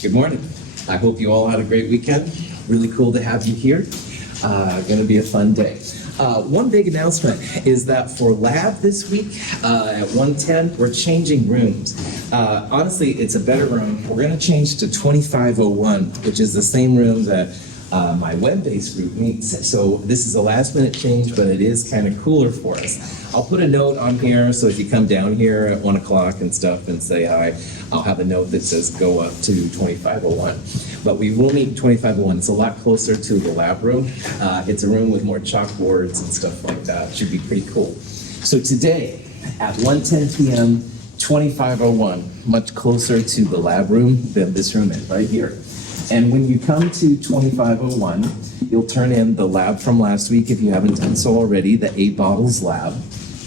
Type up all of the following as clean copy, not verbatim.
Good morning. I hope you all had a great weekend. Really cool to have you here. Going to be a fun day. One big announcement is that for lab this week at 110, we're changing rooms. Honestly, it's a better room. We're going to change to 2501, which is the same room that my web-based group meets. So this is a last-minute change, but it is kind of cooler for us. I'll put a note on here, so if you come down here at 1 o'clock and stuff and say hi, I'll have a note that says go up to 2501. But we will meet in 2501. It's a lot closer to the lab room. It's a room with more chalkboards and stuff like that. It should be pretty cool. So today at 1:10 p.m., 2501, much closer to the lab room than this room is right here. And when you come to 2501, you'll turn in the lab from last week if you haven't done so already, the 8 bottles lab.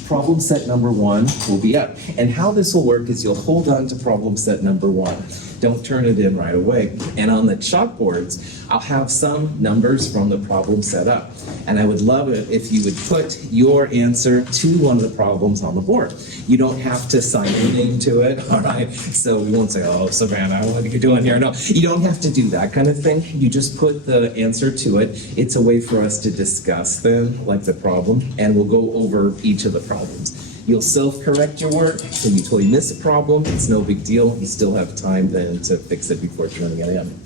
Problem set number 1 will be up. And how this will work is you'll hold on to problem set number 1. Don't turn it in right away. And on the chalkboards, I'll have some numbers from the problem set up. And I would love it if you would put your answer to one of the problems on the board. You don't have to sign your name to it, all right? So we won't say, oh, Savannah, what are you doing here? No, you don't have to do that kind of thing. You just put the answer to it. It's a way for us to discuss them, like the problem, and we'll go over each of the problems. You'll self-correct your work, so you totally miss a problem, it's no big deal. You still have time then to fix it before turning it in.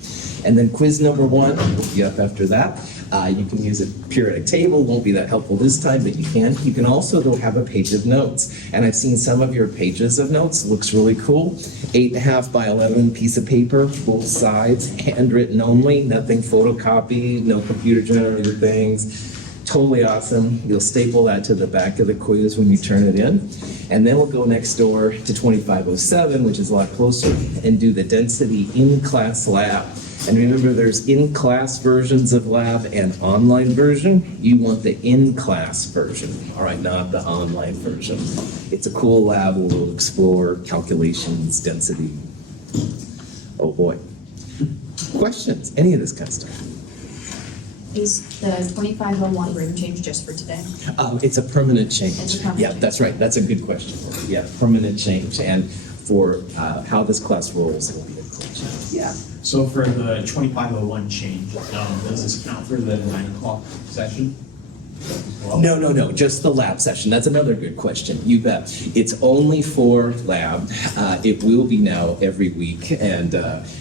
And then quiz number 1 will be up after that. You can use a periodic table, won't be that helpful this time, but you can. You can also, though, have a page of notes. And I've seen some of your pages of notes, looks really cool. 8.5 by 11 piece of paper, both sides, handwritten only, nothing photocopied, no computer generated things. Totally awesome. You'll staple that to the back of the quiz when you turn it in. And then we'll go next door to 2507, which is a lot closer, and do the density in-class lab. And remember, there's in-class versions of lab and online version. You want the in-class version, all right, not the online version. It's a cool lab where we'll explore calculations, density. Oh boy. Questions? Any of this kind of stuff? Is the 2501 room change just for today? It's a permanent change. It's a permanent Yeah, change. that's right. That's a good question. Yeah, permanent change. And for how this class rolls, it'll be a cool change. Yeah. So for the 2501 change, does this count for the 9 o'clock session? Well, No, just the lab session. That's another good question. You bet. It's only for lab. It will be now every week, and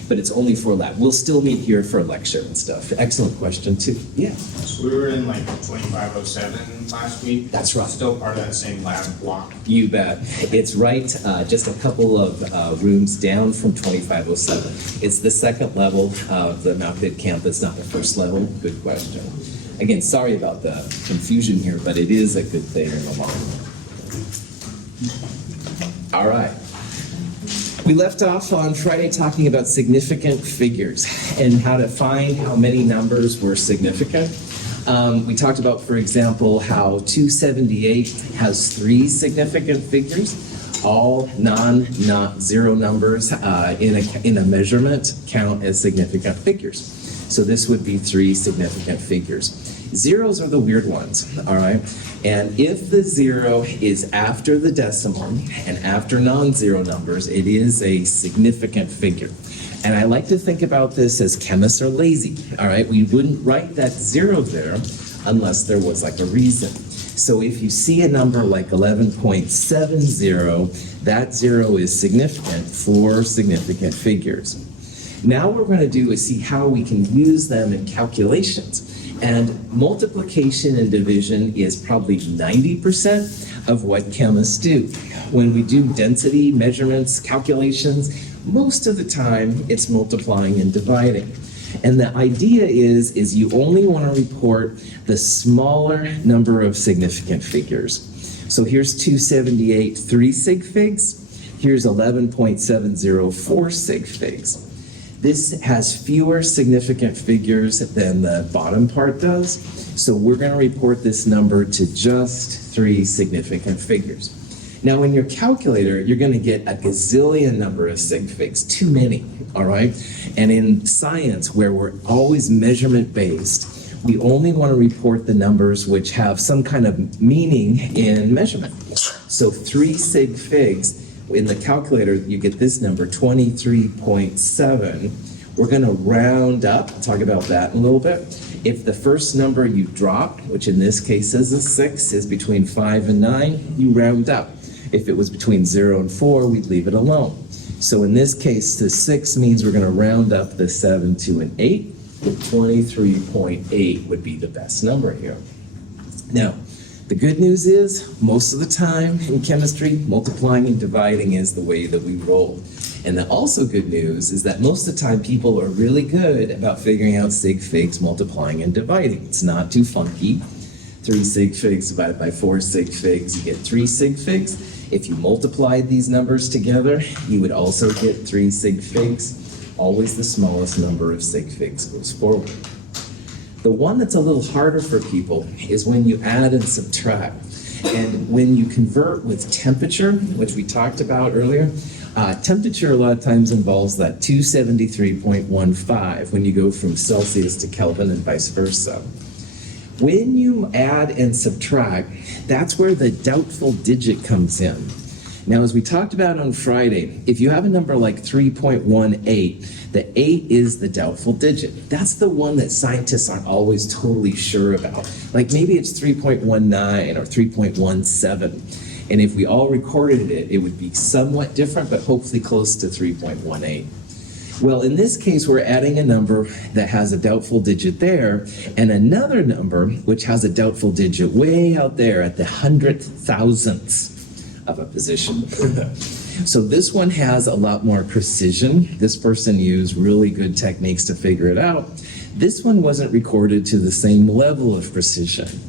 but it's only for lab. We'll still meet here for lecture and stuff. Excellent question, too. Yeah. So we were in like 2507 last week. That's right. Still part of that same lab block. You bet. It's right just a couple of rooms down from 2507. It's the second level of the Mount Hood campus, not the first level. Good question. Again, sorry about the confusion here, but it is a good thing in the long run. All right. We left off on Friday talking about significant figures and how to find how many numbers were significant. We talked about, for example, how 278 has 3 significant figures. All non-zero numbers in a measurement count as significant figures. So this would be 3 significant figures. Zeros are the weird ones, all right? And if the 0 is after the decimal and after non-zero numbers, it is a significant figure. And I like to think about this as chemists are lazy, all right? We wouldn't write that 0 there unless there was like a reason. So if you see a number like 11.70, that 0 is significant for significant figures. Now what we're going to do is see how we can use them in calculations. And multiplication and division is probably 90% of what chemists do. When we do density measurements, calculations, most of the time it's multiplying and dividing. And the idea is you only want to report the smaller number of significant figures. So here's 278 3 sig figs. Here's 11.70 4 sig figs. This has fewer significant figures than the bottom part does. So we're going to report this number to just 3 significant figures. Now in your calculator, you're going to get a gazillion number of sig figs, too many, all right? And in science, where we're always measurement based, we only want to report the numbers which have some kind of meaning in measurement. So 3 sig figs, in the calculator, you get this number, 23.7, We're gonna round up, talk about that in a little bit. If the first number you drop, which in this case is a 6, is between 5 and 9, you round up. If it was between 0 and 4, we'd leave it alone. So in this case, the 6 means we're gonna round up the 7 to an 8. 23.8 would be the best number here. Now, the good news is, most of the time in chemistry, multiplying and dividing is the way that we roll. And the also good news is that most of the time people are really good about figuring out sig figs, multiplying and dividing. It's not too funky. 3 sig figs divided by 4 sig figs, you get 3 sig figs. If you multiplied these numbers together, you would also get 3 sig figs. Always the smallest number of sig figs goes forward. The one that's a little harder for people is when you add and subtract. And when you convert with temperature, which we talked about earlier, temperature a lot of times involves that 273.15 when you go from Celsius to Kelvin and vice versa. When you add and subtract, that's where the doubtful digit comes in. Now, as we talked about on Friday, if you have a number like 3.18, the 8 is the doubtful digit. That's the one that scientists aren't always totally sure about. Like maybe it's 3.19 or 3.17. And if we all recorded it, it would be somewhat different, but hopefully close to 3.18. Well, in this case, we're adding a number that has a doubtful digit there, and another number which has a doubtful digit way out there at the 100,000ths of a position. So this one has a lot more precision. This person used really good techniques to figure it out. This one wasn't recorded to the same level of precision.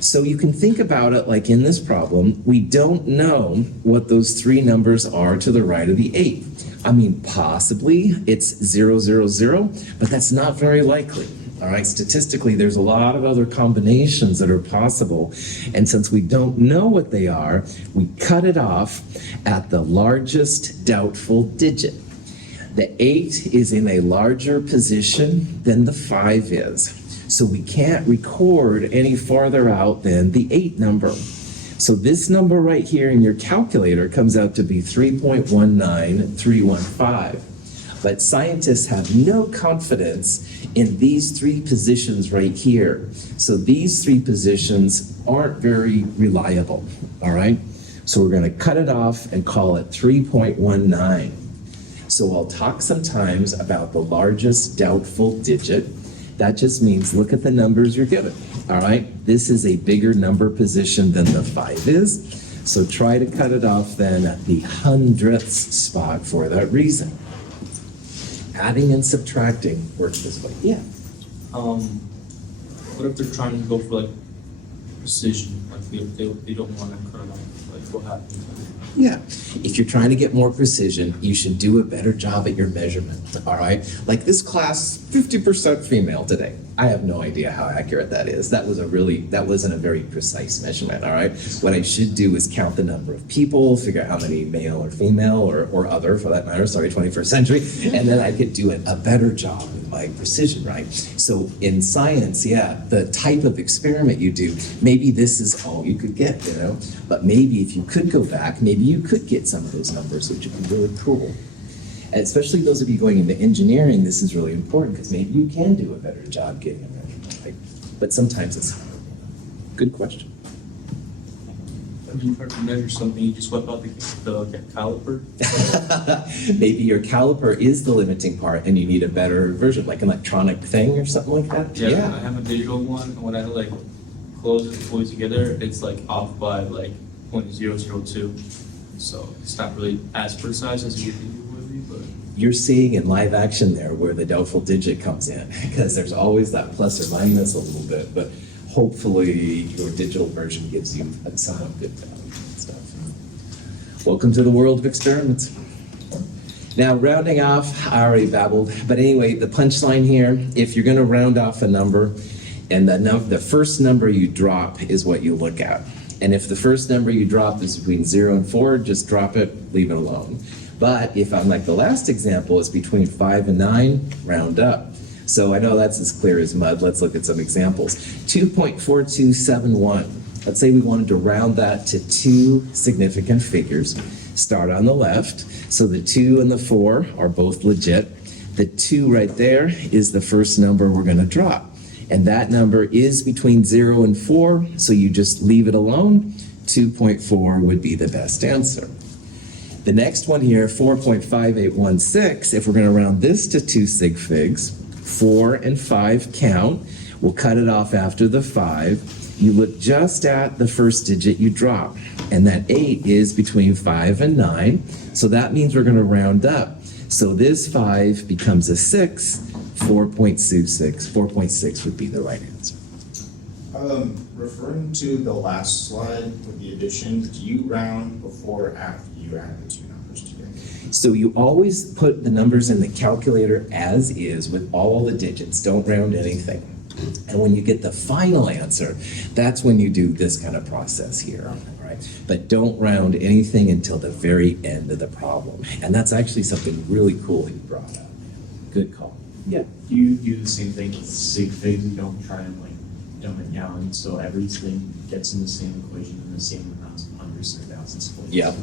So you can think about it like in this problem, we don't know what those 3 numbers are to the right of the 8. I mean, possibly it's 0, 0, 0, but that's not very likely. All right, statistically, there's a lot of other combinations that are possible. And since we don't know what they are, we cut it off at the largest doubtful digit. The 8 is in a larger position than the 5 is. So we can't record any farther out than the 8 number. So this number right here in your calculator comes out to be 3.19315. But scientists have no confidence in these 3 positions right here. So these 3 positions aren't very reliable, all right? So we're gonna cut it off and call it 3.19. So I'll talk sometimes about the largest doubtful digit. That just means look at the numbers you're given, all right? This is a bigger number position than the 5 is. So try to cut it off then at the 100th spot for that reason. Adding and subtracting works this way. Yeah. What if they're trying to go for like precision? Like they don't want to cut it off. Like what happens? Yeah. If you're trying to get more precision, you should do a better job at your measurement. All right. Like this class, 50% female today. I have no idea how accurate that is. That wasn't a very precise measurement. All right. What I should do is count the number of people, figure out how many male or female or other for that matter, 21st century, and then I could do a better job with my precision, right? So in science, yeah, the type of experiment you do, maybe this is all you could get, you know, but maybe if you could go back, maybe you could get some of those numbers, which would be really cool. And especially those of you going into engineering, this is really important because maybe you can do a better job getting a measurement, right? But sometimes it's hard. Good question. When you try to measure something, you just whip out the caliper. Maybe your caliper is the limiting part and you need a better version, like an electronic thing or something like that. Yeah, I have a digital one, and when I like close it fully together, it's like off by like 0.002. So it's not really as precise as you think it would be, but You're seeing in live action there where the doubtful digit comes in, because there's always that plus or minus a little bit, but hopefully your digital version gives you a somewhat good value and stuff. Welcome to the world of experiments. Now, rounding off, I already babbled, but anyway, the punchline here, if you're gonna round off a number, and the first number you drop is what you look at. And if the first number you drop is between 0 and 4, just drop it, leave it alone. But if I'm like the last example, it's between 5 and 9, round up. So I know that's as clear as mud. Let's look at some examples. 2.4271. Let's say we wanted to round that to 2 significant figures. Start on the left. So the 2 and the 4 are both legit. The 2 right there is the first number we're going to drop. And that number is between 0 and 4, so you just leave it alone. 2.4 would be the best answer. The next one here, 4.5816, if we're going to round this to 2 sig figs, 4 and 5 count. We'll cut it off after the 5. You look just at the first digit you drop, and that 8 is between 5 and 9, so that means we're going to round up. So this 5 becomes a 6, 4.26. 4.6 would be the right answer. Referring to the last slide with the addition, do you round before or after you add the two numbers together? So you always put the numbers in the calculator as is with all the digits, don't round anything. And when you get the final answer, that's when you do this kind of process here, all right? But don't round anything until the very end of the problem. And that's actually something really cool that you brought up. Good call. Yeah. You do the same thing with sig figs, you don't try and like dumb it down, so everything gets in the same equation in the same amounts of hundreds or thousands of places. Yep.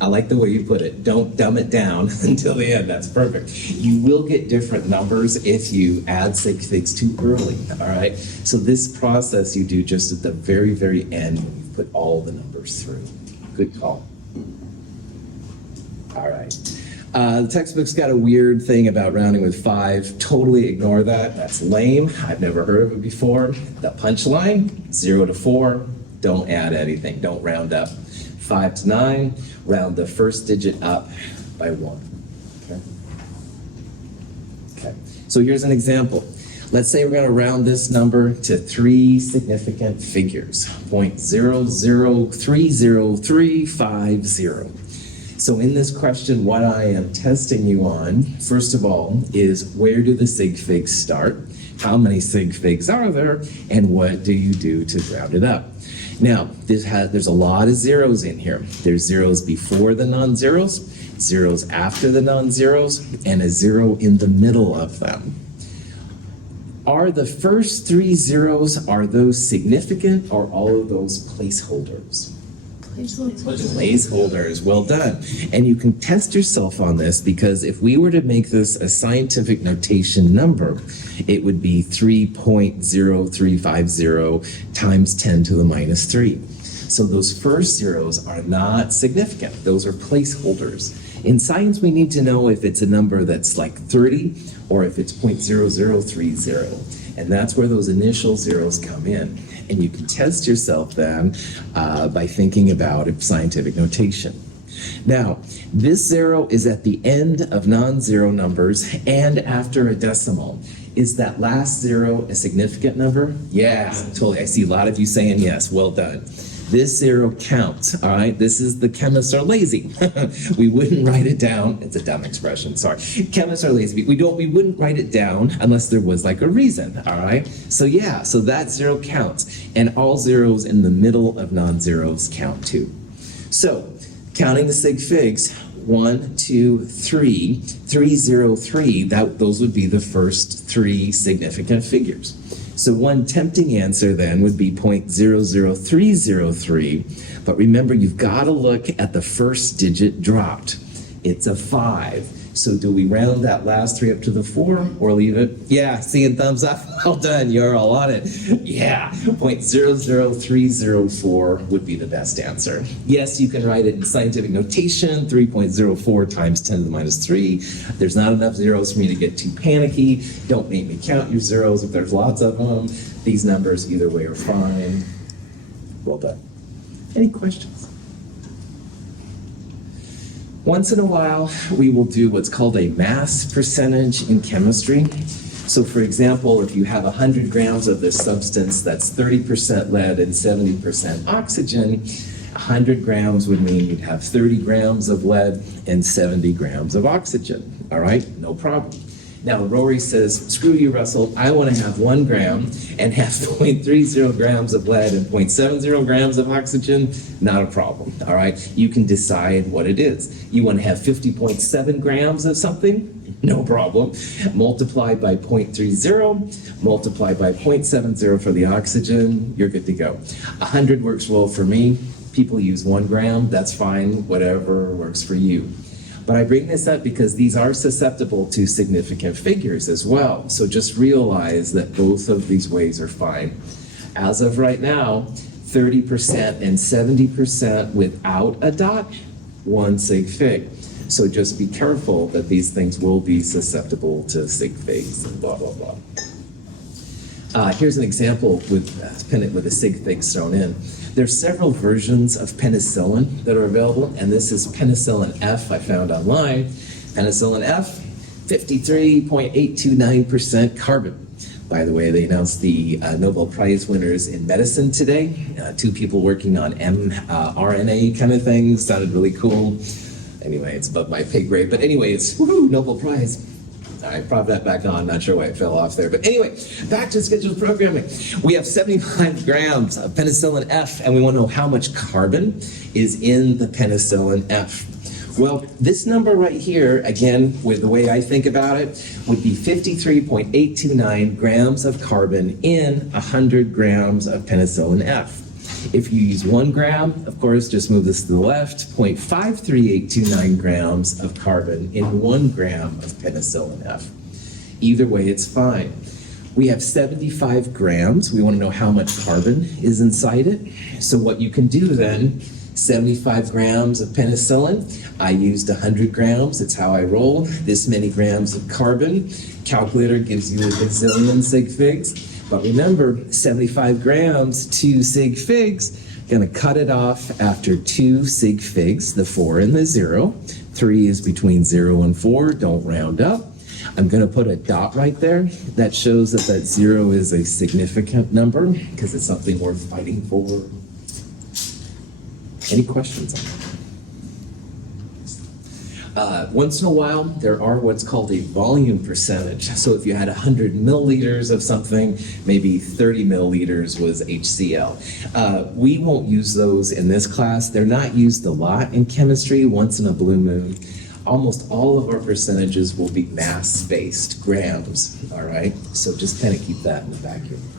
I like the way you put it. Don't dumb it down until the end. That's perfect. You will get different numbers if you add sig figs too early, all right? So this process you do just at the very, very end when you put all the numbers through. Good call. All right. The textbook's got a weird thing about rounding with 5. Totally ignore that. That's lame. I've never heard of it before. The punchline, 0 to 4, don't add anything. Don't round up. 5 to 9, round the first digit up by 1. Okay. So here's an example. Let's say we're going to round this number to 3 significant figures, 0.003035. So in this question, what I am testing you on, first of all, is where do the sig figs start? How many sig figs are there? And what do you do to round it up? Now, there's a lot of zeros in here. There's zeros before the non-zeros, zeros after the non-zeros, and a 0 in the middle of them. Are the first 3 zeros, are those significant, or all of those placeholders? Placeholders, well done. And you can test yourself on this, because if we were to make this a scientific notation number, it would be 3.0350 times 10 to the minus 3. So those first zeros are not significant. Those are placeholders. In science, we need to know if it's a number that's like 30 or if it's 0.0030. And that's where those initial zeros come in. And you can test yourself then by thinking about a scientific notation. Now, this 0 is at the end of non-zero numbers and after a decimal. Is that last 0 a significant number? Yeah, totally. I see a lot of you saying yes. Well done. This 0 counts, all right? This is the chemists are lazy. We wouldn't write it down. It's a dumb expression, sorry. Chemists are lazy. We wouldn't write it down unless there was like a reason, all right? So yeah, so that 0 counts. And all zeros in the middle of non-zeros count too. So, counting the sig figs, 1, 2, 3, 303, those would be the first 3 significant figures. So one tempting answer then would be 0.00303, but remember you've got to look at the first digit dropped. It's a 5. So do we round that last 3 up to the 4 or leave it? Yeah, seeing thumbs up. Well done, you're all on it. Yeah, 0.00304 would be the best answer. Yes, you can write it in scientific notation, 3.04 times 10 to the minus 3. There's not enough zeros for me to get too panicky. Don't make me count your zeros if there's lots of them. These numbers either way are fine. Well done. Any questions? Once in a while, we will do what's called a mass percentage in chemistry. So for example, if you have 100 grams of this substance that's 30% lead and 70% oxygen, 100 grams would mean you'd have 30 grams of lead and 70 grams of oxygen. All right, no problem. Now, Rory says, screw you, Russell, I want to have 1 gram and have 0.30 grams of lead and 0.70 grams of oxygen. Not a problem, all right? You can decide what it is. You want to have 50.7 grams of something? No problem. Multiply by 0.30, multiply by 0.70 for the oxygen, you're good to go. 100 works well for me. People use 1 gram, that's fine, whatever works for you. But I bring this up because these are susceptible to significant figures as well. So just realize that both of these ways are fine. As of right now, 30% and 70% without a dot, 1 sig fig. So just be careful that these things will be susceptible to sig figs and blah, blah, blah. Here's an example with a sig fig thrown in. There's several versions of penicillin that are available, and this is penicillin F I found online. Penicillin F, 53.829% carbon. By the way, they announced the Nobel Prize winners in medicine today. 2 people working on mRNA kind of things. Sounded really cool. Anyway, it's above my pay grade. But anyway, it's woohoo, Nobel Prize. All right, prop that back on. Not sure why it fell off there. But anyway, back to scheduled programming. We have 75 grams of penicillin F, and we want to know how much carbon is in the penicillin F. Well, this number right here, again, with the way I think about it, would be 53.829 grams of carbon in 100 grams of penicillin F. If you use 1 gram, of course, just move this to the left, 0.53829 grams of carbon in 1 gram of penicillin F. Either way, it's fine. We have 75 grams. We want to know how much carbon is inside it. So what you can do then, 75 grams of penicillin. I used 100 grams. It's how I roll. This many grams of carbon. Calculator gives you a gazillion sig figs. But remember, 75 grams, 2 sig figs. Gonna cut it off after 2 sig figs, the 4 and the 0. 3 is between 0 and 4, don't round up. I'm gonna put a dot right there. That shows that 0 is a significant number because it's something worth fighting for. Any questions on that? Once in a while, there are what's called a volume percentage. So if you had 100 milliliters of something, maybe 30 milliliters was HCl. We won't use those in this class. They're not used a lot in chemistry, once in a blue moon. Almost all of our percentages will be mass-based, grams, all right? So just kind of keep that in the back of your mind.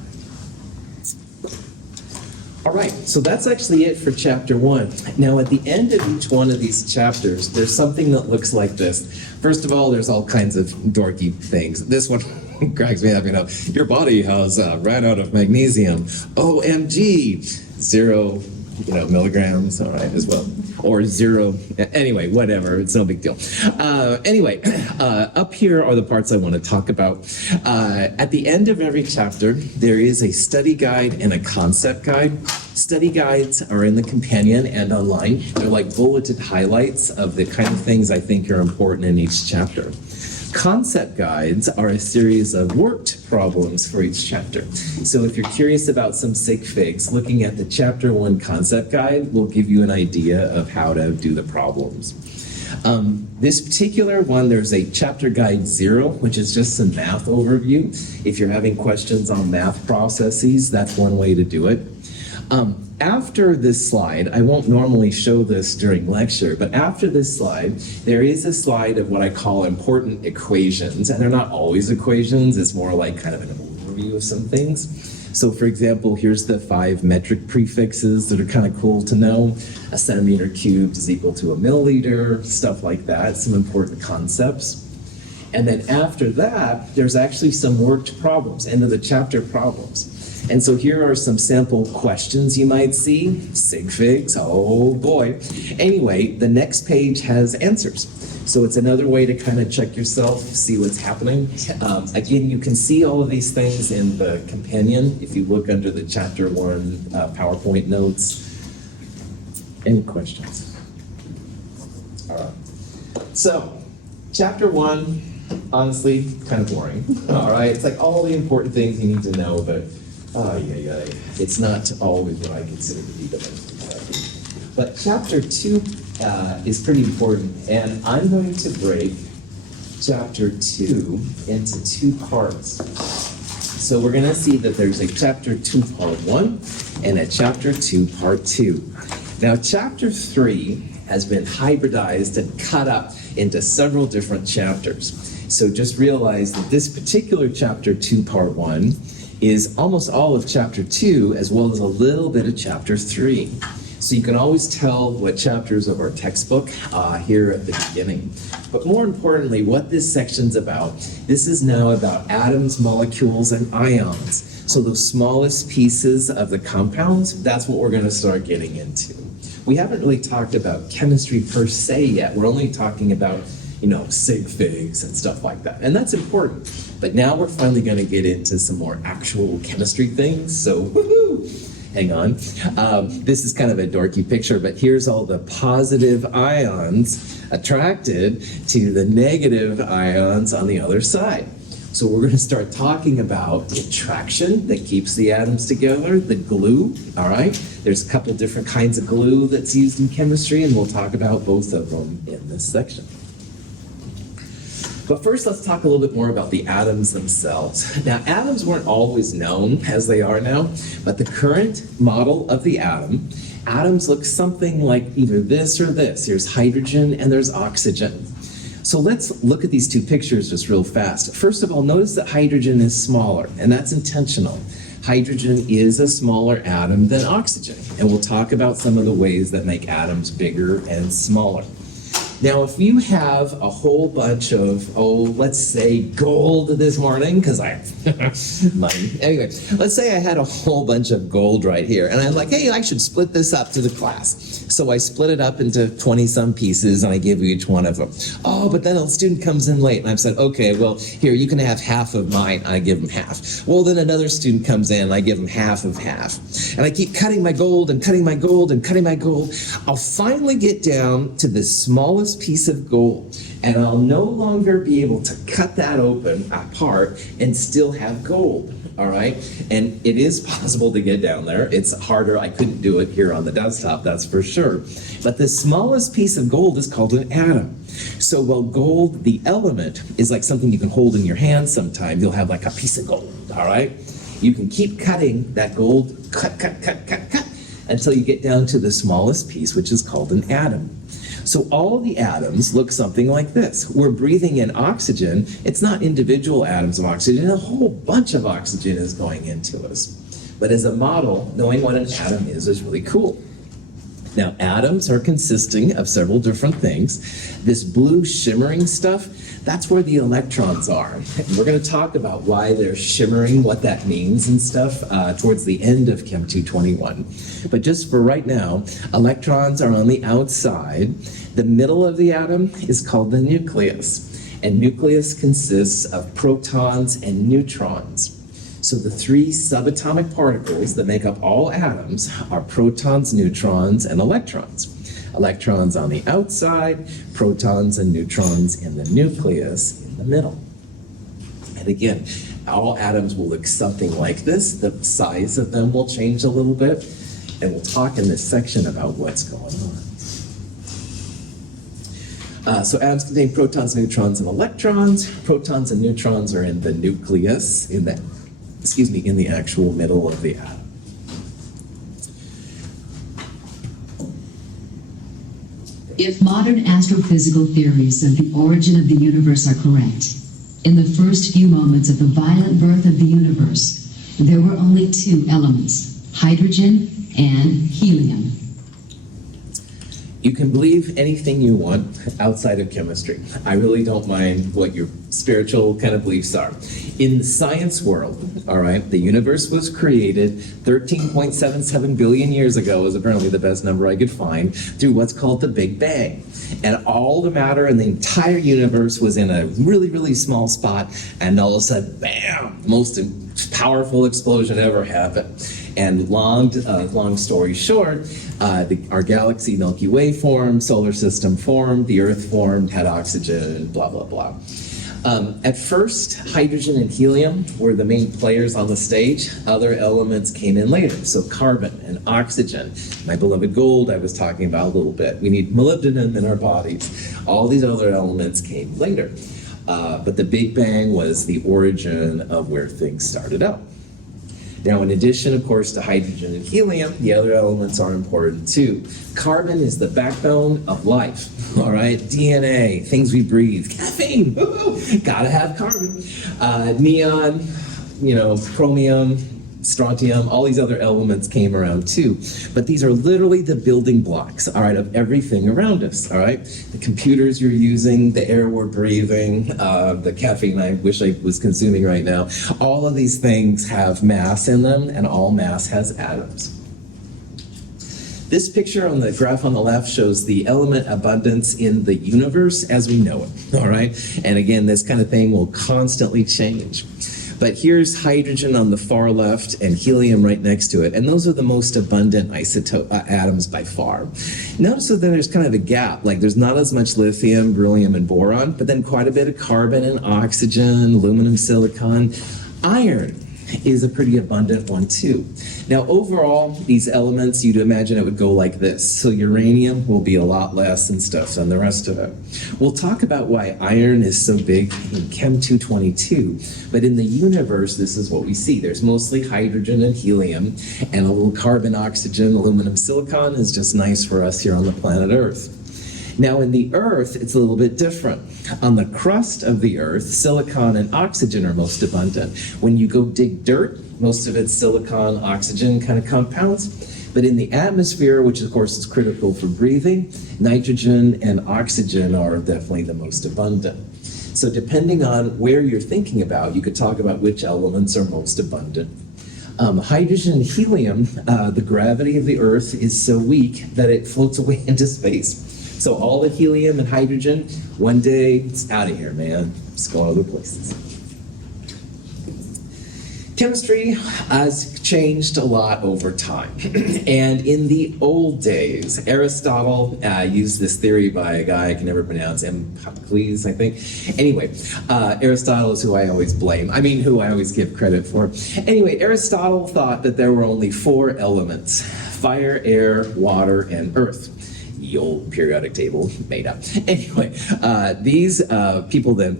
All right, so that's actually it for chapter 1. Now, at the end of each one of these chapters, there's something that looks like this. First of all, there's all kinds of dorky things. This one cracks me up, your body has ran out of magnesium. OMG, 0 milligrams, all right, as well. Or 0, anyway, whatever, it's no big deal. Up here are the parts I want to talk about. At the end of every chapter, there is a study guide and a concept guide. Study guides are in the companion and online. They're like bulleted highlights of the kind of things I think are important in each chapter. Concept guides are a series of worked problems for each chapter. So if you're curious about some sig figs, looking at the chapter 1 concept guide will give you an idea of how to do the problems. This particular one, there's a chapter guide 0, which is just some math overview. If you're having questions on math processes, that's one way to do it. After this slide, I won't normally show this during lecture, but after this slide, there is a slide of what I call important equations, and they're not always equations, it's more like kind of an overview of some things. So for example, here's the 5 metric prefixes that are kind of cool to know. A centimeter cubed is equal to a milliliter, stuff like that, some important concepts. And then after that, there's actually some worked problems, end of the chapter problems. And so here are some sample questions you might see. Sig figs, oh boy. Anyway, the next page has answers. So it's another way to kind of check yourself, see what's happening. Again, you can see all of these things in the companion if you look under the chapter 1 PowerPoint notes. Any questions? All right. So, chapter 1, honestly, kind of boring. All right, it's like all the important things you need to know, but it's not always what I consider to be the most important. But chapter 2 is pretty important, and I'm going to break chapter 2 into 2 parts. So we're going to see that there's a chapter 2 part 1 and a chapter 2 part 2. Now chapter 3 has been hybridized and cut up into several different chapters. So just realize that this particular chapter 2 part 1 is almost all of chapter 2 as well as a little bit of chapter 3. So you can always tell what chapters of our textbook here at the beginning. But more importantly, what this section's about, this is now about atoms, molecules, and ions. So the smallest pieces of the compounds, that's what we're going to start getting into. We haven't really talked about chemistry per se yet. We're only talking about, sig figs and stuff like that. And that's important. But now we're finally going to get into some more actual chemistry things. So, woohoo! Hang on. This is kind of a dorky picture, but here's all the positive ions attracted to the negative ions on the other side. So we're going to start talking about the attraction that keeps the atoms together, the glue, all right? There's a couple different kinds of glue that's used in chemistry, and we'll talk about both of them in this section. But first, let's talk a little bit more about the atoms themselves. Now, atoms weren't always known as they are now, but the current model of the atoms look something like either this or this. There's hydrogen and there's oxygen. So let's look at these two pictures just real fast. First of all, notice that hydrogen is smaller, and that's intentional. Hydrogen is a smaller atom than oxygen, and we'll talk about some of the ways that make atoms bigger and smaller. Now, if you have a whole bunch of, let's say gold this morning, because I have money. Anyway, let's say I had a whole bunch of gold right here, and I'm like, hey, I should split this up to the class. So I split it up into 20-some pieces, and I give you each one of them. Oh, but then a student comes in late, and I've said, okay, well, here, you can have half of mine, and I give them half. Well, then another student comes in, and I give them half of half. And I keep cutting my gold, and cutting my gold, and cutting my gold. I'll finally get down to the smallest piece of gold, and I'll no longer be able to cut that open apart and still have gold. All right, and it is possible to get down there. It's harder. I couldn't do it here on the desktop, that's for sure. But the smallest piece of gold is called an atom. So while gold, the element, is like something you can hold in your hand sometime, you'll have like a piece of gold. All right, you can keep cutting that gold, cut, until you get down to the smallest piece, which is called an atom. So all the atoms look something like this. We're breathing in oxygen. It's not individual atoms of oxygen. A whole bunch of oxygen is going into us. But as a model, knowing what an atom is really cool. Now, atoms are consisting of several different things. This blue shimmering stuff, that's where the electrons are. And we're going to talk about why they're shimmering, what that means and stuff towards the end of Chem 221. But just for right now, electrons are on the outside. The middle of the atom is called the nucleus. And nucleus consists of protons and neutrons. So the three subatomic particles that make up all atoms are protons, neutrons, and electrons. Electrons on the outside, protons and neutrons in the nucleus in the middle. And again, all atoms will look something like this. The size of them will change a little bit, and we'll talk in this section about what's going on. So atoms contain protons, neutrons, and electrons. Protons and neutrons are in the nucleus, in the actual middle of the atom. If modern astrophysical theories of the origin of the universe are correct, in the first few moments of the violent birth of the universe, there were only two elements, hydrogen and helium. You can believe anything you want outside of chemistry. I really don't mind what your spiritual kind of beliefs are. In the science world, all right, the universe was created 13.77 billion years ago, is apparently the best number I could find, through what's called the Big Bang. And all the matter in the entire universe was in a really, really small spot, and all of a sudden, bam, the most powerful explosion ever happened. And long story short, our galaxy, Milky Way formed, solar system formed, the Earth formed, had oxygen, blah, blah, blah. At first, hydrogen and helium were the main players on the stage. Other elements came in later, so carbon and oxygen. My beloved gold I was talking about a little bit. We need molybdenum in our bodies. All these other elements came later. But the Big Bang was the origin of where things started out. Now, in addition, of course, to hydrogen and helium, the other elements are important too. Carbon is the backbone of life, all right? DNA, things we breathe, caffeine, woo-hoo, gotta have carbon. Neon, chromium, strontium, all these other elements came around too. But these are literally the building blocks, all right, of everything around us, all right? The computers you're using, the air we're breathing, the caffeine I wish I was consuming right now. All of these things have mass in them, and all mass has atoms. This picture on the graph on the left shows the element abundance in the universe as we know it, all right? And again, this kind of thing will constantly change. But here's hydrogen on the far left and helium right next to it. And those are the most abundant atoms by far. Notice that there's kind of a gap, like there's not as much lithium, beryllium, and boron, but then quite a bit of carbon and oxygen, aluminum, silicon. Iron is a pretty abundant one too. Now overall, these elements, you'd imagine it would go like this. So uranium will be a lot less and stuff than the rest of it. We'll talk about why iron is so big in Chem 222, but in the universe, this is what we see. There's mostly hydrogen and helium, and a little carbon, oxygen, aluminum, silicon is just nice for us here on the planet Earth. Now in the Earth, it's a little bit different. On the crust of the Earth, silicon and oxygen are most abundant. When you go dig dirt, most of it's silicon, oxygen kind of compounds. But in the atmosphere, which of course is critical for breathing, nitrogen and oxygen are definitely the most abundant. So depending on where you're thinking about, you could talk about which elements are most abundant. Hydrogen and helium, the gravity of the Earth is so weak that it floats away into space. So all the helium and hydrogen, one day, it's out of here, man. It's going other places. Chemistry has changed a lot over time. And in the old days, Aristotle used this theory by a guy I can never pronounce, Empedocles, I think. Anyway, Aristotle is who I always blame. I mean, who I always give credit for. Anyway, Aristotle thought that there were only 4 elements: fire, air, water, and earth. The old periodic table made up. Anyway, these people then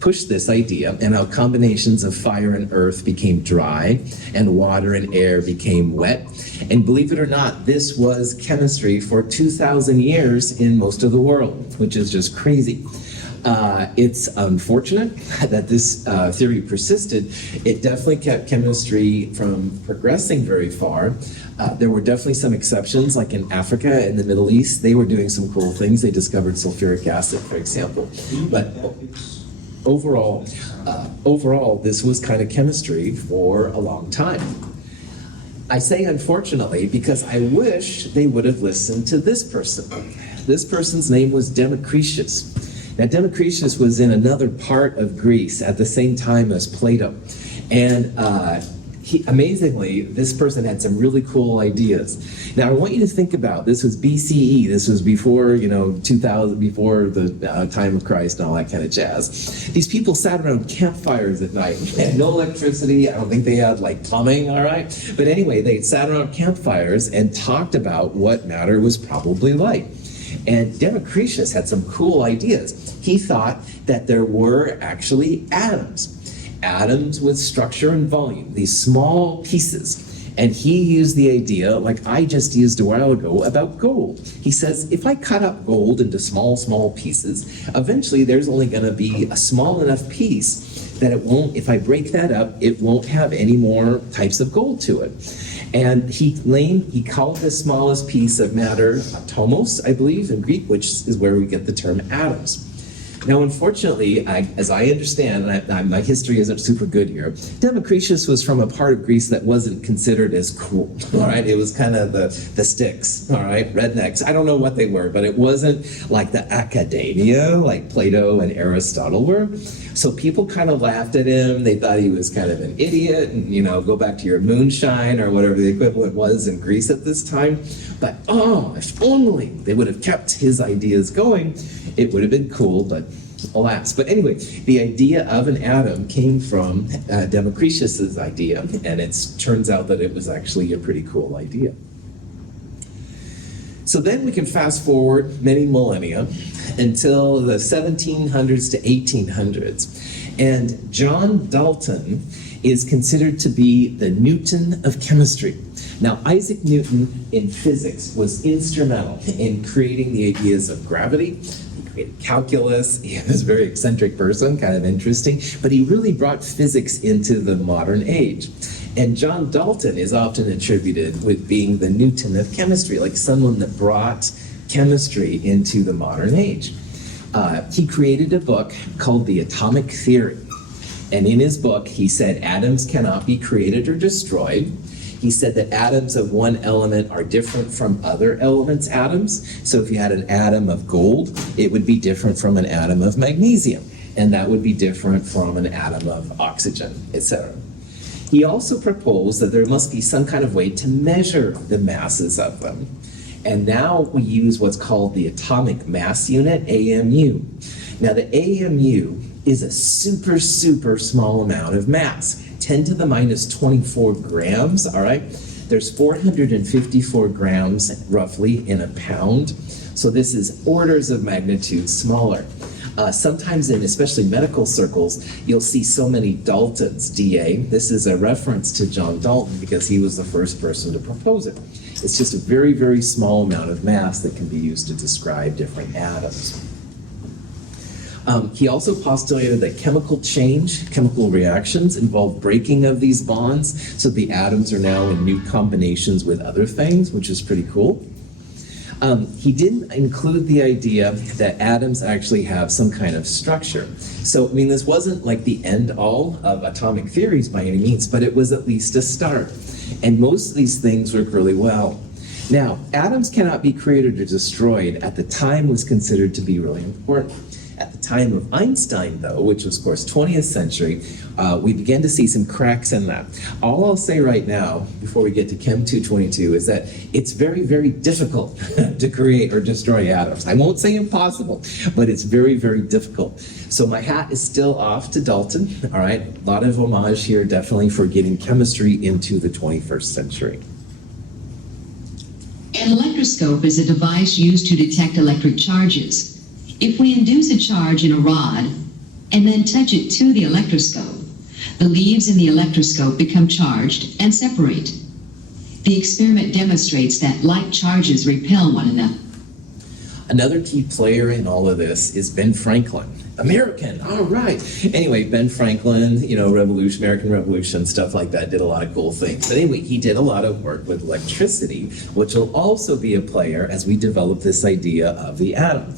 pushed this idea, and how combinations of fire and earth became dry, and water and air became wet. And believe it or not, this was chemistry for 2,000 years in most of the world, which is just crazy. It's unfortunate that this theory persisted. It definitely kept chemistry from progressing very far. There were definitely some exceptions, like in Africa and the Middle East. They were doing some cool things. They discovered sulfuric acid, for example. But overall, this was kind of chemistry for a long time. I say unfortunately because I wish they would have listened to this person. This person's name was Democritus. Now, Democritus was in another part of Greece at the same time as Plato. And amazingly, this person had some really cool ideas. Now, I want you to think about, this was BCE, this was before, 2000, before the time of Christ and all that kind of jazz. These people sat around campfires at night. They had no electricity. I don't think they had, plumbing, all right? But anyway, they sat around campfires and talked about what matter was probably like. And Democritus had some cool ideas. He thought that there were actually atoms with structure and volume, these small pieces. And he used the idea, like I just used a while ago, about gold. He says, if I cut up gold into small pieces, eventually there's only going to be a small enough piece that it won't, if I break that up, it won't have any more types of gold to it. And he called the smallest piece of matter atomos, I believe, in Greek, which is where we get the term atoms. Now, unfortunately, as I understand, and my history isn't super good here, Democritus was from a part of Greece that wasn't considered as cool, all right? It was kind of the sticks, all right, rednecks. I don't know what they were, but it wasn't like the academia, like Plato and Aristotle were. So people kind of laughed at him. They thought he was kind of an idiot, and, go back to your moonshine or whatever the equivalent was in Greece at this time. But, if only they would have kept his ideas going, it would have been cool, but alas. But anyway, the idea of an atom came from Democritus's idea, and it turns out that it was actually a pretty cool idea. So then we can fast forward many millennia until the 1700s to 1800s. And John Dalton is considered to be the Newton of chemistry. Now, Isaac Newton in physics was instrumental in creating the ideas of gravity. He created calculus. He was a very eccentric person, kind of interesting, but he really brought physics into the modern age. And John Dalton is often attributed with being the Newton of chemistry, like someone that brought chemistry into the modern age. He created a book called The Atomic Theory. And in his book, he said atoms cannot be created or destroyed. He said that atoms of one element are different from other elements' atoms. So if you had an atom of gold, it would be different from an atom of magnesium. And that would be different from an atom of oxygen, etc. He also proposed that there must be some kind of way to measure the masses of them. And now we use what's called the atomic mass unit, AMU. Now the AMU is a super, super small amount of mass, 10 to the minus 24 grams, all right? There's 454 grams roughly in a pound. So this is orders of magnitude smaller. Sometimes in especially medical circles, you'll see so many Daltons, DA. This is a reference to John Dalton because he was the first person to propose it. It's just a very, very small amount of mass that can be used to describe different atoms. He also postulated that chemical change, chemical reactions involve breaking of these bonds, so the atoms are now in new combinations with other things, which is pretty cool. He didn't include the idea that atoms actually have some kind of structure. So, I mean, this wasn't like the end-all of atomic theories by any means, but it was at least a start. And most of these things work really well. Now, atoms cannot be created or destroyed at the time was considered to be really important. At the time of Einstein, though, which was, of course, 20th century, we began to see some cracks in that. All I'll say right now, before we get to Chem 222, is that it's very, very difficult to create or destroy atoms. I won't say impossible, but it's very, very difficult. So my hat is still off to Dalton, all right? A lot of homage here, definitely, for getting chemistry into the 21st century. An electroscope is a device used to detect electric charges. If we induce a charge in a rod and then touch it to the electroscope, the leaves in the electroscope become charged and separate. The experiment demonstrates that like charges repel one another. Another key player in all of this is Ben Franklin. American, all right. Anyway, Ben Franklin, American Revolution, stuff like that, did a lot of cool things. But anyway, he did a lot of work with electricity, which will also be a player as we develop this idea of the atom.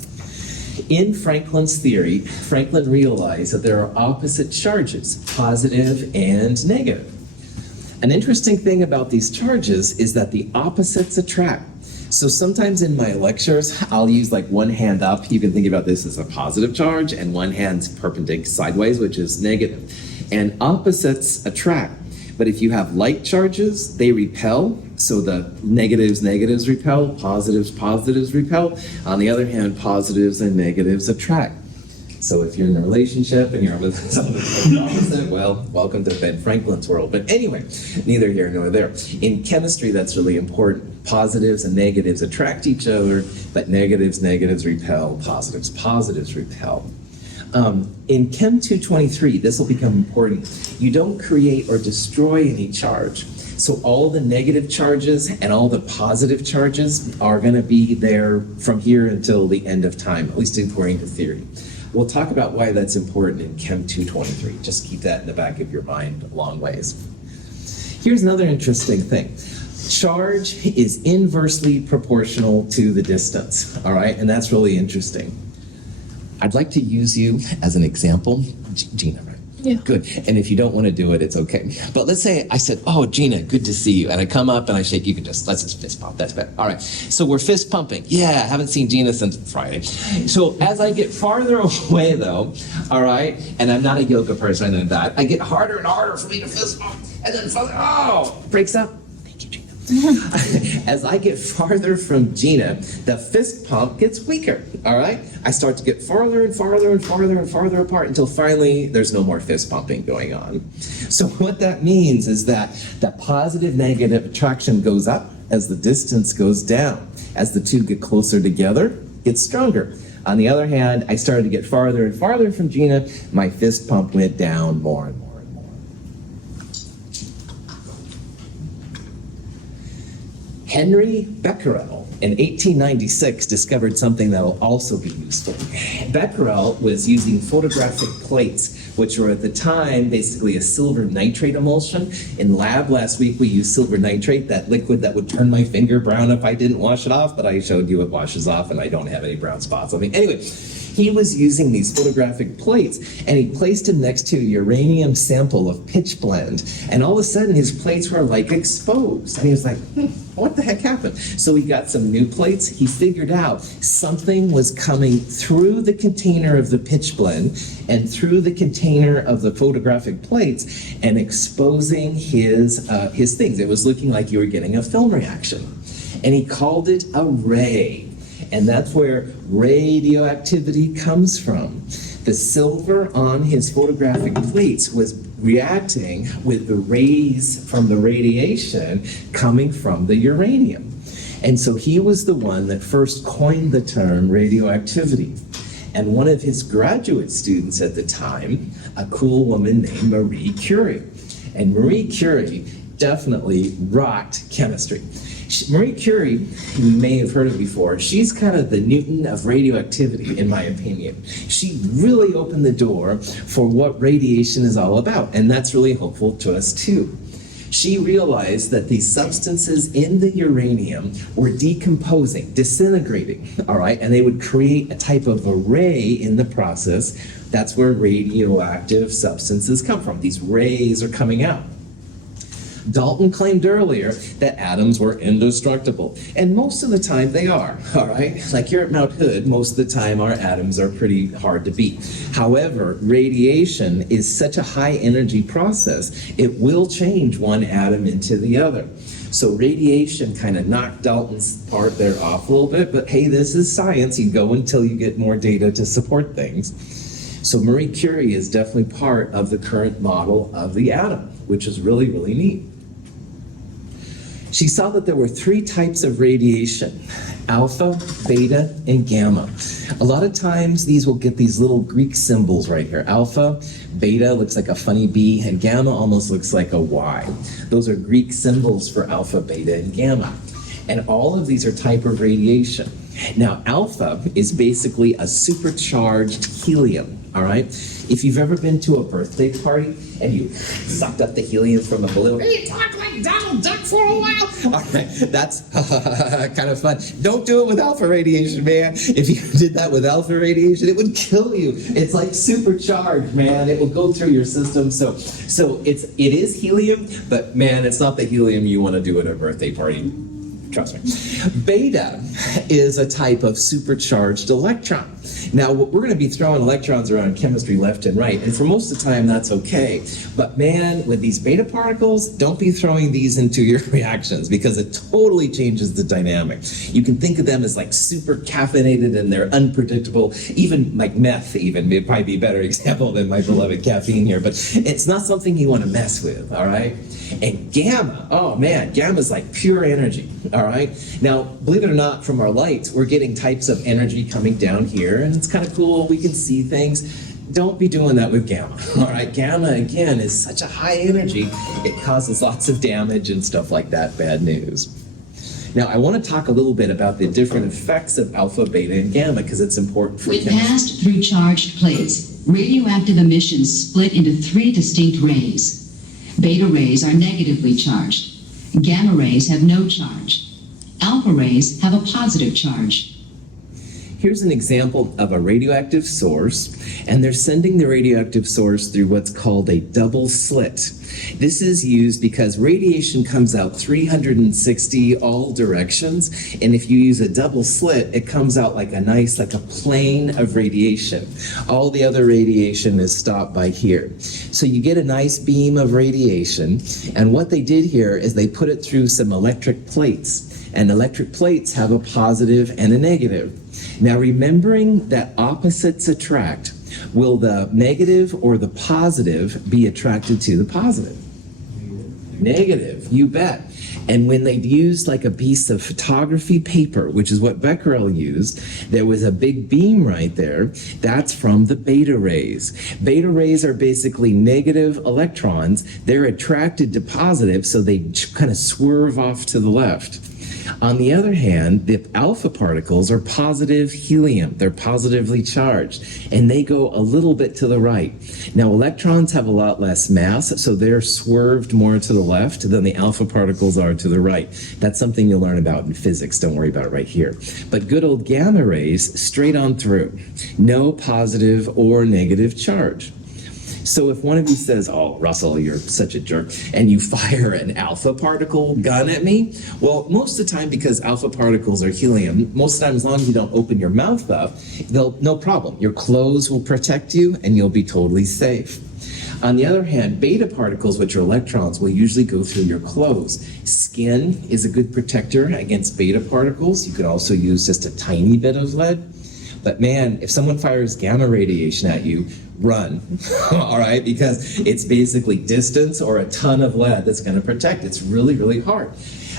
In Franklin's theory, Franklin realized that there are opposite charges, positive and negative. An interesting thing about these charges is that the opposites attract. So sometimes in my lectures, I'll use like one hand up. You can think about this as a positive charge, and one hand's perpendicular sideways, which is negative. And opposites attract. But if you have like charges, they repel. So the negatives repel, positives repel. On the other hand, positives and negatives attract. So if you're in a relationship and you're with someone that's opposite, well, welcome to Ben Franklin's world. But anyway, neither here nor there. In chemistry, that's really important. Positives and negatives attract each other, but negatives repel, positives repel. In Chem 223, this will become important. You don't create or destroy any charge. So all the negative charges and all the positive charges are going to be there from here until the end of time, at least according to theory. We'll talk about why that's important in Chem 223. Just keep that in the back of your mind a long ways. Here's another interesting thing. Charge is inversely proportional to the distance, all right? And that's really interesting. I'd like to use you as an example. Gina, right? Yeah. Good. And if you don't want to do it, it's okay. But let's say I said, oh, Gina, good to see you. And I come up and I shake, let's just fist pump. That's better. All right. So we're fist pumping. Yeah, I haven't seen Gina since Friday. So as I get farther away, though, all right, and I'm not a yoga person and that, I get harder and harder for me to fist pump. And then, breaks up. Thank you, Gina. As I get farther from Gina, the fist pump gets weaker, all right? I start to get farther and farther and farther and farther apart until finally there's no more fist pumping going on. So what that means is that the positive-negative attraction goes up as the distance goes down. As the two get closer together, it's stronger. On the other hand, I started to get farther and farther from Gina, my fist pump went down more and more. Henry Becquerel in 1896 discovered something that will also be useful. Becquerel was using photographic plates, which were at the time basically a silver nitrate emulsion. In lab last week we used silver nitrate, that liquid that would turn my finger brown if I didn't wash it off, but I showed you it washes off and I don't have any brown spots on me. Anyway, he was using these photographic plates, and he placed them next to a uranium sample of pitch blende, and all of a sudden his plates were like exposed, and he was like, what the heck happened? So he got some new plates. He figured out something was coming through the container of the pitch blende and through the container of the photographic plates and exposing his things. It was looking like you were getting a film reaction, and he called it a ray. And that's where radioactivity comes from. The silver on his photographic plates was reacting with the rays from the radiation coming from the uranium. And so he was the one that first coined the term radioactivity. And one of his graduate students at the time, a cool woman named Marie Curie. And Marie Curie definitely rocked chemistry. Marie Curie, you may have heard of before, she's kind of the Newton of radioactivity, in my opinion. She really opened the door for what radiation is all about, and that's really hopeful to us too. She realized that these substances in the uranium were decomposing, disintegrating, all right, and they would create a type of array in the process. That's where radioactive substances come from. These rays are coming out. Dalton claimed earlier that atoms were indestructible, and most of the time they are, all right? Like here at Mount Hood, most of the time our atoms are pretty hard to beat. However, radiation is such a high energy process, it will change one atom into the other. So radiation kind of knocked Dalton's part there off a little bit, but hey, this is science. You go until you get more data to support things. So Marie Curie is definitely part of the current model of the atom, which is really, really neat. She saw that there were three types of radiation: alpha, beta, and gamma. A lot of times these will get these little Greek symbols right here. Alpha, beta looks like a funny B, and gamma almost looks like a Y. Those are Greek symbols for alpha, beta, and gamma. And all of these are type of radiation. Now, alpha is basically a supercharged helium, all right? If you've ever been to a birthday party and you sucked up the helium from a balloon, and you talk like Donald Duck for a while, all right, that's kind of fun. Don't do it with alpha radiation, man. If you did that with alpha radiation, it would kill you. It's like supercharged, man. It will go through your system. So it is helium, but man, it's not the helium you want to do at a birthday party. Trust me. Beta is a type of supercharged electron. Now, we're going to be throwing electrons around in chemistry left and right, and for most of the time, that's okay. But man, with these beta particles, don't be throwing these into your reactions because it totally changes the dynamic. You can think of them as like super caffeinated and they're unpredictable. Even like meth, would probably be a better example than my beloved caffeine here, but it's not something you want to mess with, all right? And gamma, oh man, gamma is like pure energy, all right? Now, believe it or not, from our lights, we're getting types of energy coming down here, and it's kind of cool, we can see things. Don't be doing that with gamma, all right? Gamma, again, is such a high energy, it causes lots of damage and stuff like that, bad news. Now, I want to talk a little bit about the different effects of alpha, beta, and gamma, because it's important for When chemistry. passed through charged plates, radioactive emissions split into three distinct rays. Beta rays are negatively charged. Gamma rays have no charge. Alpha rays have a positive charge. Here's an example of a radioactive source, and they're sending the radioactive source through what's called a double slit. This is used because radiation comes out 360 all directions, and if you use a double slit, it comes out like a plane of radiation. All the other radiation is stopped by here. So you get a nice beam of radiation, and what they did here is they put it through some electric plates, and electric plates have a positive and a negative. Now, remembering that opposites attract, will the negative or the positive be attracted to the positive? Negative, you bet. And when they've used like a piece of photography paper, which is what Becquerel used, there was a big beam right there. That's from the beta rays. Beta rays are basically negative electrons. They're attracted to positive, so they kind of swerve off to the left. On the other hand, the alpha particles are positive helium. They're positively charged, and they go a little bit to the right. Now, electrons have a lot less mass, so they're swerved more to the left than the alpha particles are to the right. That's something you'll learn about in physics. Don't worry about it right here. But good old gamma rays, straight on through. No positive or negative charge. So if one of you says, "Oh, Russell, you're such a jerk," and you fire an alpha particle gun at me, well, most of the time, because alpha particles are helium, most of the time, as long as you don't open your mouth up, no problem. Your clothes will protect you, and you'll be totally safe. On the other hand, beta particles, which are electrons, will usually go through your clothes. Skin is a good protector against beta particles. You could also use just a tiny bit of lead. But man, if someone fires gamma radiation at you, run, all right? Because it's basically distance or a ton of lead that's going to protect. It's really, really hard.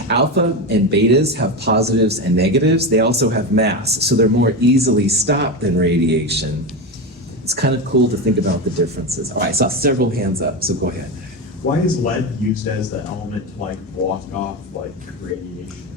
Alpha and betas have positives and negatives. They also have mass, so they're more easily stopped than radiation. It's kind of cool to think about the differences. All right, I saw several hands up, so go ahead. Why is lead used as the element to like block off like radiation?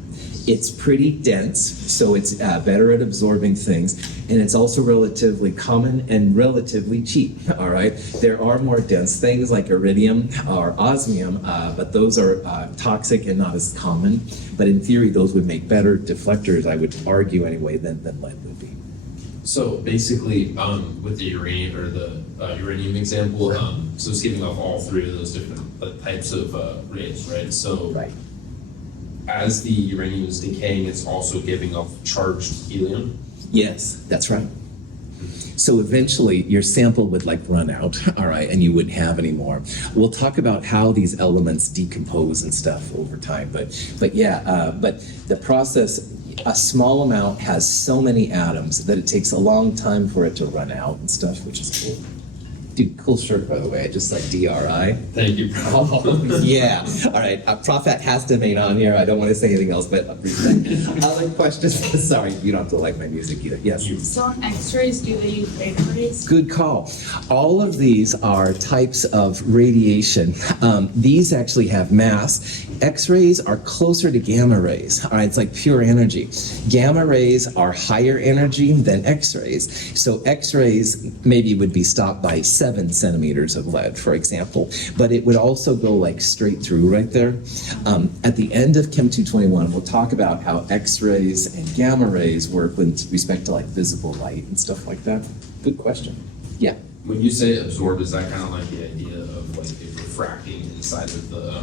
It's pretty dense, so it's better at absorbing things, and it's also relatively common and relatively cheap, all right? There are more dense things like iridium or osmium, but those are toxic and not as common. But in theory, those would make better deflectors, I would argue anyway, than lead would be. So basically, with the uranium or the uranium example, so it's giving off all three of those different types of rays, right? So Right. as the uranium is decaying, it's also giving off charged helium. Yes, that's right. So eventually your sample would like run out, all right, and you wouldn't have any more. We'll talk about how these elements decompose and stuff over time, but the process, a small amount has so many atoms that it takes a long time for it to run out and stuff, which is cool. Dude, cool shirt, by the way, just like DRI. Thank you. Oh, yeah. All right. Prophet has to remain on here. I don't want to say anything else, but other questions? Sorry, you don't have to like my music either. Yes. So on X-rays, do they use beta rays? Good call. All of these are types of radiation. These actually have mass. X-rays are closer to gamma rays. All right, it's like pure energy. Gamma rays are higher energy than X-rays. So X-rays maybe would be stopped by 7 centimeters of lead, for example, but it would also go like straight through right there. At the end of Chem 221, we'll talk about how X-rays and gamma rays work with respect to like visible light and stuff like that. Good question. Yeah. When you say absorb, is that kind of like the idea of like it refracting inside of the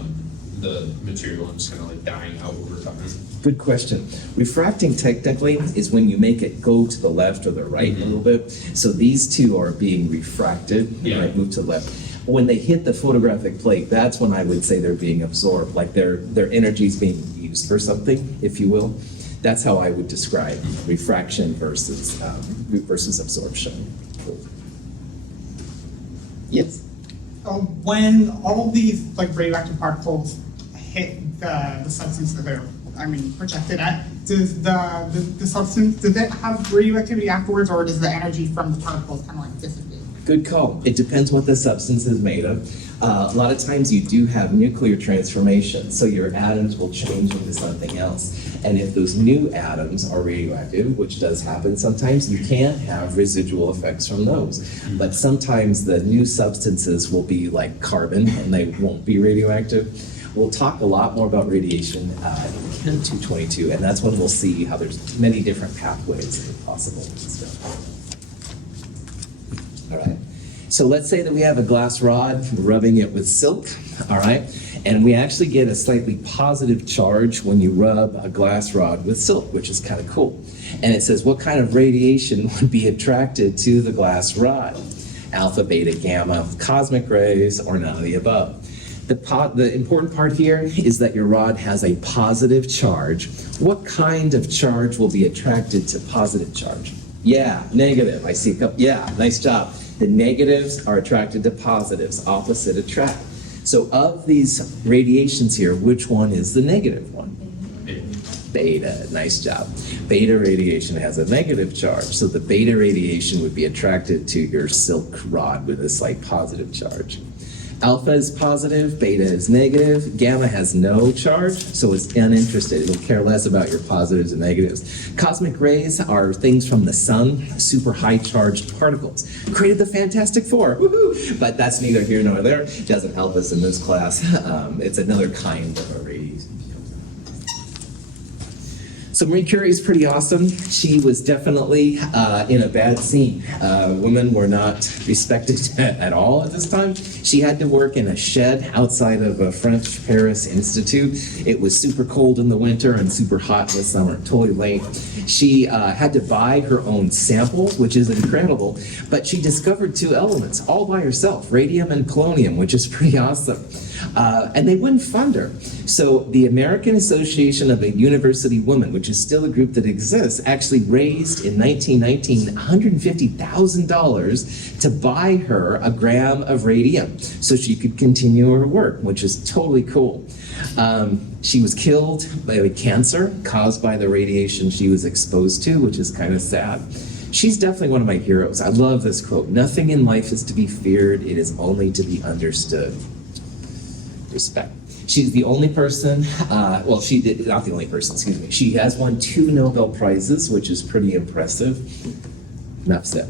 material and just kind of like dying out over time? Good question. Refracting technically is when you make it go to the left or the right a little bit. So these two are being refracted, right, move to the left. When they hit the photographic plate, that's when I would say they're being absorbed, like their energy is being used for something, if you will. That's how I would describe refraction versus absorption. Yes. When all of these like radioactive particles hit the substance that they're, projected at, does the substance, does it have radioactivity afterwards, or does the energy from the particles kind of like dissipate? Good call. It depends what the substance is made of. A lot of times you do have nuclear transformation, so your atoms will change into something else. And if those new atoms are radioactive, which does happen sometimes, you can't have residual effects from those. But sometimes the new substances will be like carbon and they won't be radioactive. We'll talk a lot more about radiation in Chem 222, and that's when we'll see how there's many different pathways that are possible and stuff. All right. So let's say that we have a glass rod, we're rubbing it with silk, all right? And we actually get a slightly positive charge when you rub a glass rod with silk, which is kind of cool. And it says, what kind of radiation would be attracted to the glass rod? Alpha, beta, gamma, cosmic rays, or none of the above. The important part here is that your rod has a positive charge. What kind of charge will be attracted to positive charge? Yeah, negative. I see. Yeah, nice job. The negatives are attracted to positives. Opposite attract. So of these radiations here, which one is the negative one? Beta. Nice job. Beta radiation has a negative charge. So the beta radiation would be attracted to your silk rod with a slight positive charge. Alpha is positive, beta is negative, gamma has no charge, so it's uninterested. It'll care less about your positives and negatives. Cosmic rays are things from the sun, super high charged particles. Created the Fantastic Four, woohoo! But that's neither here nor there. It doesn't help us in this class. It's another kind of a radiation. So Marie Curie is pretty awesome. She was definitely in a bad scene. Women were not respected at all at this time. She had to work in a shed outside of a French Paris Institute. It was super cold in the winter and super hot in the summer, totally late. She had to buy her own samples, which is incredible, but she discovered two elements all by herself, radium and polonium, which is pretty awesome. And they wouldn't fund her. So the American Association of University Women, which is still a group that exists, actually raised in 1919 $150,000 to buy her a gram of radium so she could continue her work, which is totally cool. She was killed by a cancer caused by the radiation she was exposed to, which is kind of sad. She's definitely one of my heroes. I love this quote. Nothing in life is to be feared, it is only to be understood. Respect. She's the only person, not the only person, excuse me. She has won 2 Nobel Prizes, which is pretty impressive. Enough said.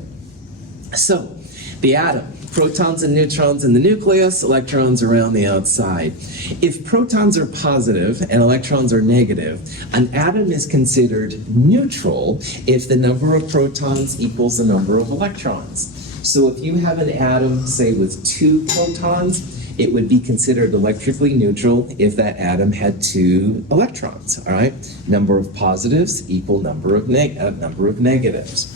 So, the atom, protons and neutrons in the nucleus, electrons around the outside. If protons are positive and electrons are negative, an atom is considered neutral if the number of protons equals the number of electrons. So if you have an atom, say with 2 protons, it would be considered electrically neutral if that atom had 2 electrons, all right? Number of positives equal number of negatives.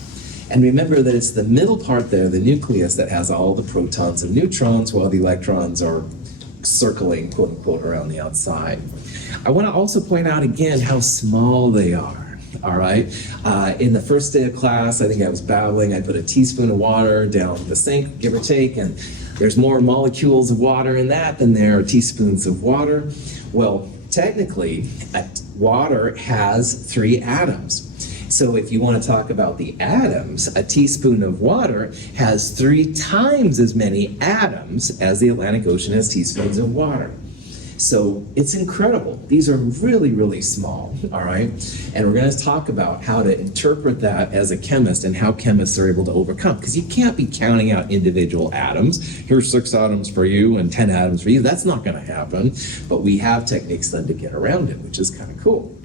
And remember that it's the middle part there, the nucleus, that has all the protons and neutrons while the electrons are circling, quote unquote, around the outside. I want to also point out again how small they are. All right. In the first day of class, I think I was babbling. I put a teaspoon of water down the sink, give or take, and there's more molecules of water in that than there are teaspoons of water. Well, technically, water has 3 atoms. So if you want to talk about the atoms, a teaspoon of water has 3 times as many atoms as the Atlantic Ocean has teaspoons of water. So it's incredible. These are really, really small, all right? And we're going to talk about how to interpret that as a chemist and how chemists are able to overcome. Because you can't be counting out individual atoms. Here's 6 atoms for you and 10 atoms for you. That's not going to happen. But we have techniques then to get around it, which is kind of cool.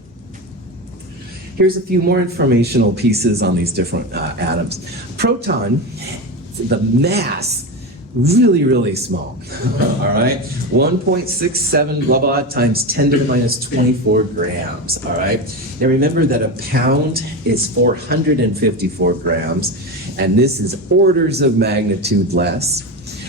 Here's a few more informational pieces on these different atoms. Proton, the mass, really, really small, all right? 1.67 blah, blah, times 10 to the minus 24 grams, all right? Now remember that a pound is 454 grams, and this is orders of magnitude less.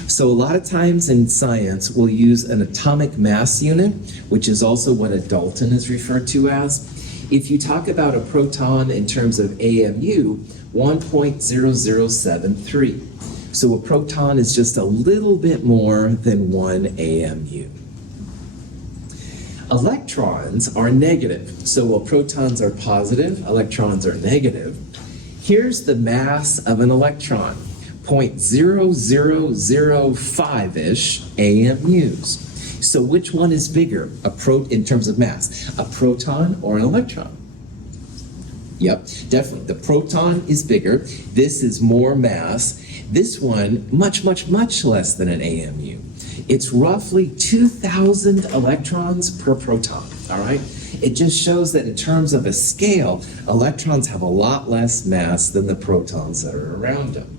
So a lot of times in science, we'll use an atomic mass unit, which is also what a Dalton is referred to as. If you talk about a proton in terms of AMU, 1.0073. So a proton is just a little bit more than 1 AMU. Electrons are negative. So while protons are positive, electrons are negative. Here's the mass of an electron, 0.0005-ish AMUs. So which one is bigger in terms of mass, a proton or an electron? Yep, definitely. The proton is bigger. This is more mass. This one, much, much, much less than an AMU. It's roughly 2,000 electrons per proton, all right? It just shows that in terms of a scale, electrons have a lot less mass than the protons that are around them.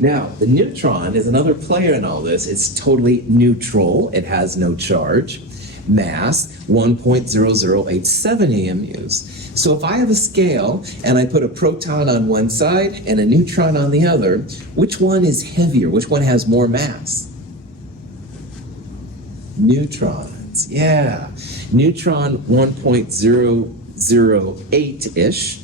Now, the neutron is another player in all this. It's totally neutral. It has no charge. Mass, 1.0087 AMUs. So if I have a scale and I put a proton on one side and a neutron on the other, which one is heavier? Which one has more mass? Neutrons, yeah. Neutron, 1.008-ish.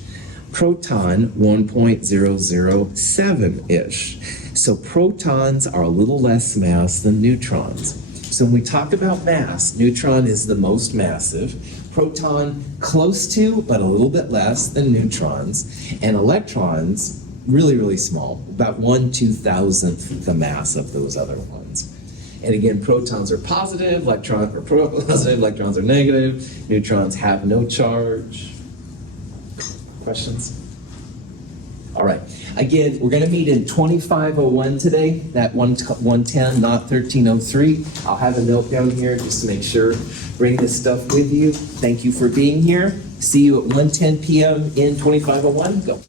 Proton, 1.007-ish. So protons are a little less mass than neutrons. So when we talk about mass, neutron is the most massive, proton close to, but a little bit less than neutrons, and electrons, really, really small, about 1/2000th the mass of those other ones. And again, protons are positive, positive, electrons are negative, neutrons have no charge. Questions? All right. Again, we're going to meet in 2501 today, that 110, not 1303. I'll have a note down here just to make sure. Bring this stuff with you. Thank you for being here. See you at 1:10 p.m. in 2501. Go.